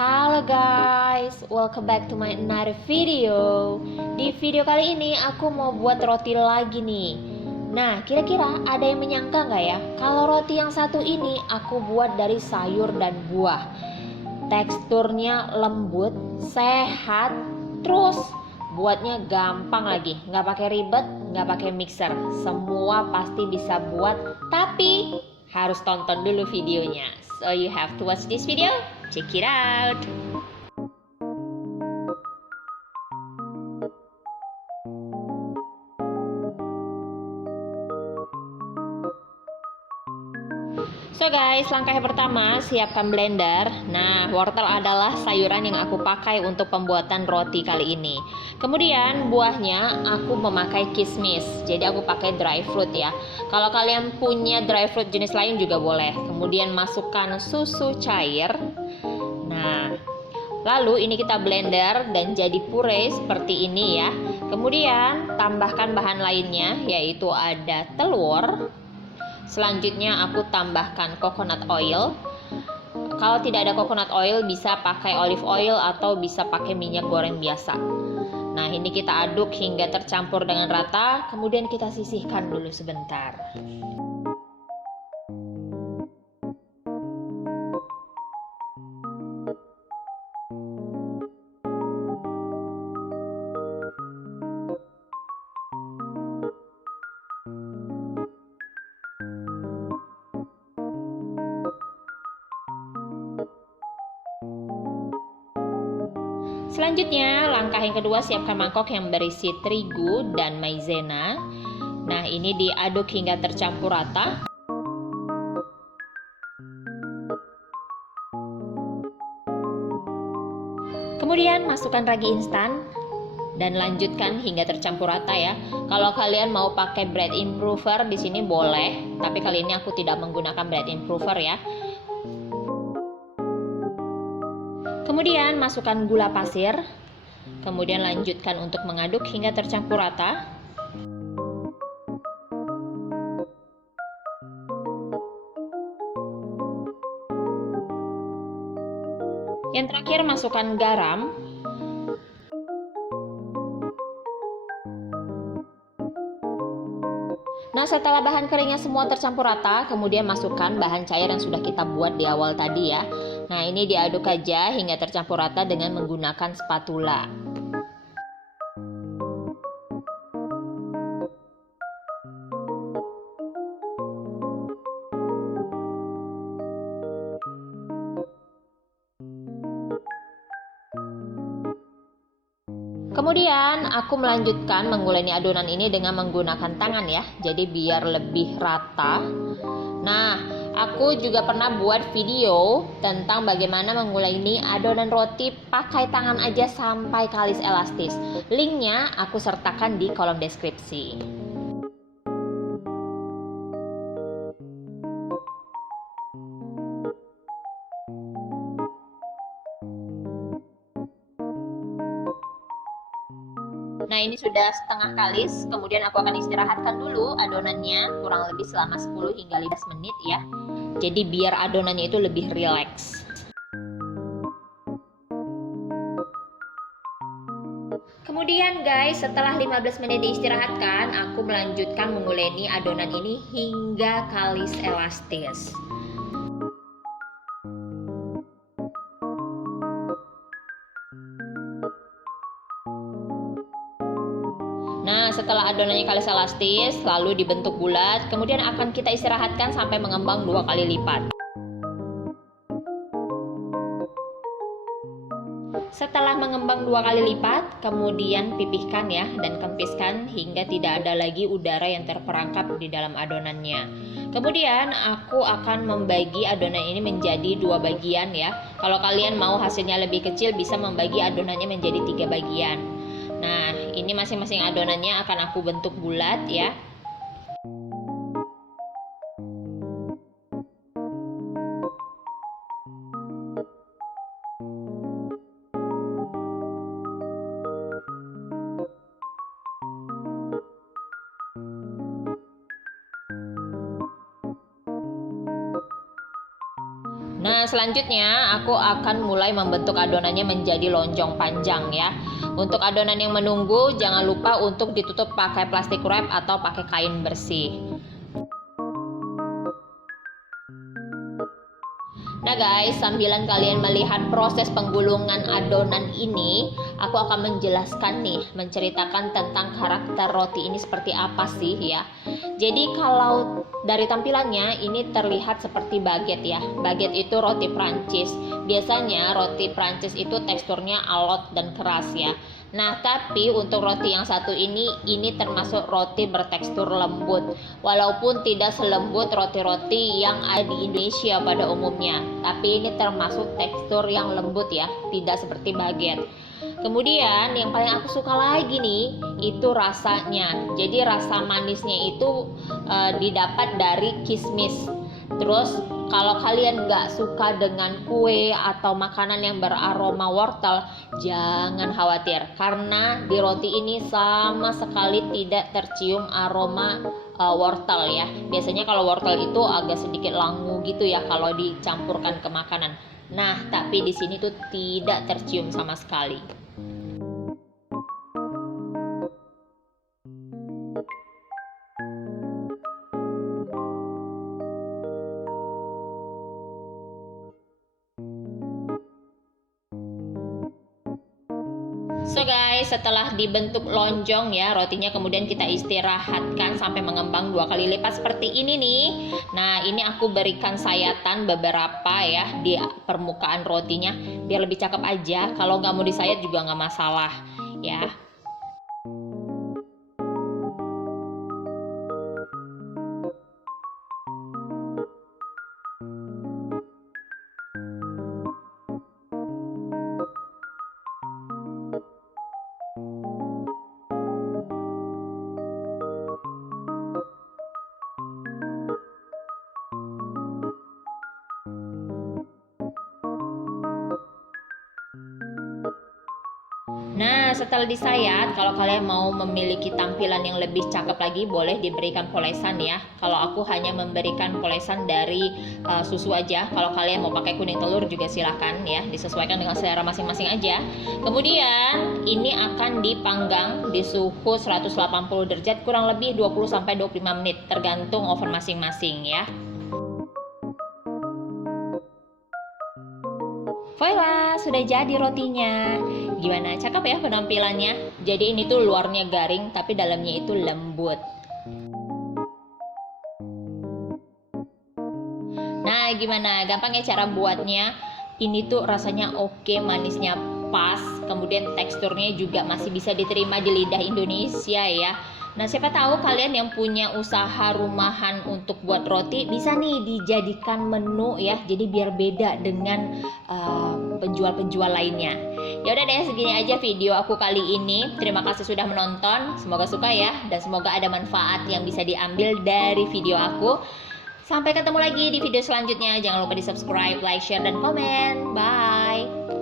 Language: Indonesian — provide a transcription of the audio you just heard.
Halo guys, welcome back to my another video. Di video kali ini aku mau buat roti lagi nih. Nah, kira-kira ada yang menyangka nggak ya kalau roti yang satu ini aku buat dari sayur dan buah. Teksturnya lembut, sehat, terus buatnya gampang lagi. Nggak pakai ribet, nggak pakai mixer. Semua pasti bisa buat, tapi harus tonton dulu videonya. So you have to watch this video. Check it out. So guys, langkah yang pertama, siapkan blender. Nah, wortel adalah sayuran yang aku pakai untuk pembuatan roti kali ini. Kemudian buahnya aku memakai kismis. Jadi aku pakai dry fruit ya. Kalau kalian punya dry fruit jenis lain juga boleh. Kemudian masukkan susu cair. Nah, lalu ini kita blender dan jadi puree seperti ini ya. Kemudian tambahkan bahan lainnya, yaitu ada telur. Selanjutnya aku tambahkan coconut oil. Kalau tidak ada coconut oil bisa pakai olive oil atau bisa pakai minyak goreng biasa. Nah, ini kita aduk hingga tercampur dengan rata, kemudian kita sisihkan dulu sebentar. Selanjutnya, langkah yang kedua, siapkan mangkok yang berisi terigu dan maizena. Nah, ini diaduk hingga tercampur rata. Kemudian masukkan ragi instan dan lanjutkan hingga tercampur rata ya. Kalau kalian mau pakai bread improver di sini boleh, tapi kali ini aku tidak menggunakan bread improver ya. Kemudian masukkan gula pasir. Kemudian lanjutkan untuk mengaduk hingga tercampur rata. Yang terakhir masukkan garam. Nah, setelah bahan keringnya semua tercampur rata, kemudian masukkan bahan cair yang sudah kita buat di awal tadi ya. Nah, ini diaduk aja hingga tercampur rata dengan menggunakan spatula. Kemudian aku melanjutkan menguleni adonan ini dengan menggunakan tangan ya. Jadi biar lebih rata. Nah, aku juga pernah buat video tentang bagaimana menguleni adonan roti pakai tangan aja sampai kalis elastis. Linknya aku sertakan di kolom deskripsi. Nah, ini sudah setengah kalis, kemudian aku akan istirahatkan dulu adonannya kurang lebih selama 10 hingga 15 menit ya. Jadi biar adonannya itu lebih rileks. Kemudian guys, setelah 15 menit diistirahatkan, aku melanjutkan menguleni adonan ini hingga kalis elastis. Nah, setelah adonannya kalis elastis, lalu dibentuk bulat, kemudian akan kita istirahatkan sampai mengembang 2 kali lipat. Setelah mengembang 2 kali lipat, kemudian pipihkan ya dan kempiskan hingga tidak ada lagi udara yang terperangkap di dalam adonannya. Kemudian aku akan membagi adonan ini menjadi 2 bagian ya. Kalau kalian mau hasilnya lebih kecil bisa membagi adonannya menjadi 3 bagian. Nah, ini masing-masing adonannya akan aku bentuk bulat ya. Nah, selanjutnya aku akan mulai membentuk adonannya menjadi lonjong panjang ya. Untuk adonan yang menunggu, jangan lupa untuk ditutup pakai plastik wrap atau pakai kain bersih. Nah guys, sambilan kalian melihat proses penggulungan adonan ini, aku akan menjelaskan nih, menceritakan tentang karakter roti ini seperti apa sih ya. Jadi kalau dari tampilannya ini terlihat seperti baguette ya. Baguette itu roti Prancis. Biasanya roti Prancis itu teksturnya alot dan keras ya. Nah, tapi untuk roti yang satu ini termasuk roti bertekstur lembut. Walaupun tidak selembut roti-roti yang ada di Indonesia pada umumnya, tapi ini termasuk tekstur yang lembut ya, tidak seperti baguette. Kemudian yang paling aku suka lagi nih, itu rasanya. Jadi rasa manisnya itu didapat dari kismis. Terus kalau kalian nggak suka dengan kue atau makanan yang beraroma wortel, jangan khawatir karena di roti ini sama sekali tidak tercium aroma wortel ya. Biasanya kalau wortel itu agak sedikit langu gitu ya kalau dicampurkan ke makanan. Nah, tapi di sini tuh tidak tercium sama sekali. So guys, setelah dibentuk lonjong ya rotinya, kemudian kita istirahatkan sampai mengembang 2 kali lipat seperti ini nih. Nah, ini aku berikan sayatan beberapa ya di permukaan rotinya biar lebih cakep aja. Kalau nggak mau disayat juga nggak masalah ya. Nah, setelah disayat, kalau kalian mau memiliki tampilan yang lebih cakep lagi, boleh diberikan polesan ya. Kalau aku hanya memberikan polesan dari susu aja. Kalau kalian mau pakai kuning telur juga silahkan ya, disesuaikan dengan selera masing-masing aja. Kemudian ini akan dipanggang di suhu 180 derajat kurang lebih 20-25 menit, tergantung oven masing-masing ya. Voila, sudah jadi rotinya. Gimana, cakep ya penampilannya? Jadi ini tuh luarnya garing tapi dalamnya itu lembut. Nah, gimana? Gampang ya cara buatnya? Ini tuh rasanya oke, manisnya pas, kemudian teksturnya juga masih bisa diterima di lidah Indonesia ya. Nah, siapa tahu kalian yang punya usaha rumahan untuk buat roti bisa nih dijadikan menu ya. Jadi biar beda dengan penjual-penjual lainnya. Ya udah deh, segini aja video aku kali ini. Terima kasih sudah menonton. Semoga suka ya dan semoga ada manfaat yang bisa diambil dari video aku. Sampai ketemu lagi di video selanjutnya. Jangan lupa di subscribe, like, share, dan komen. Bye.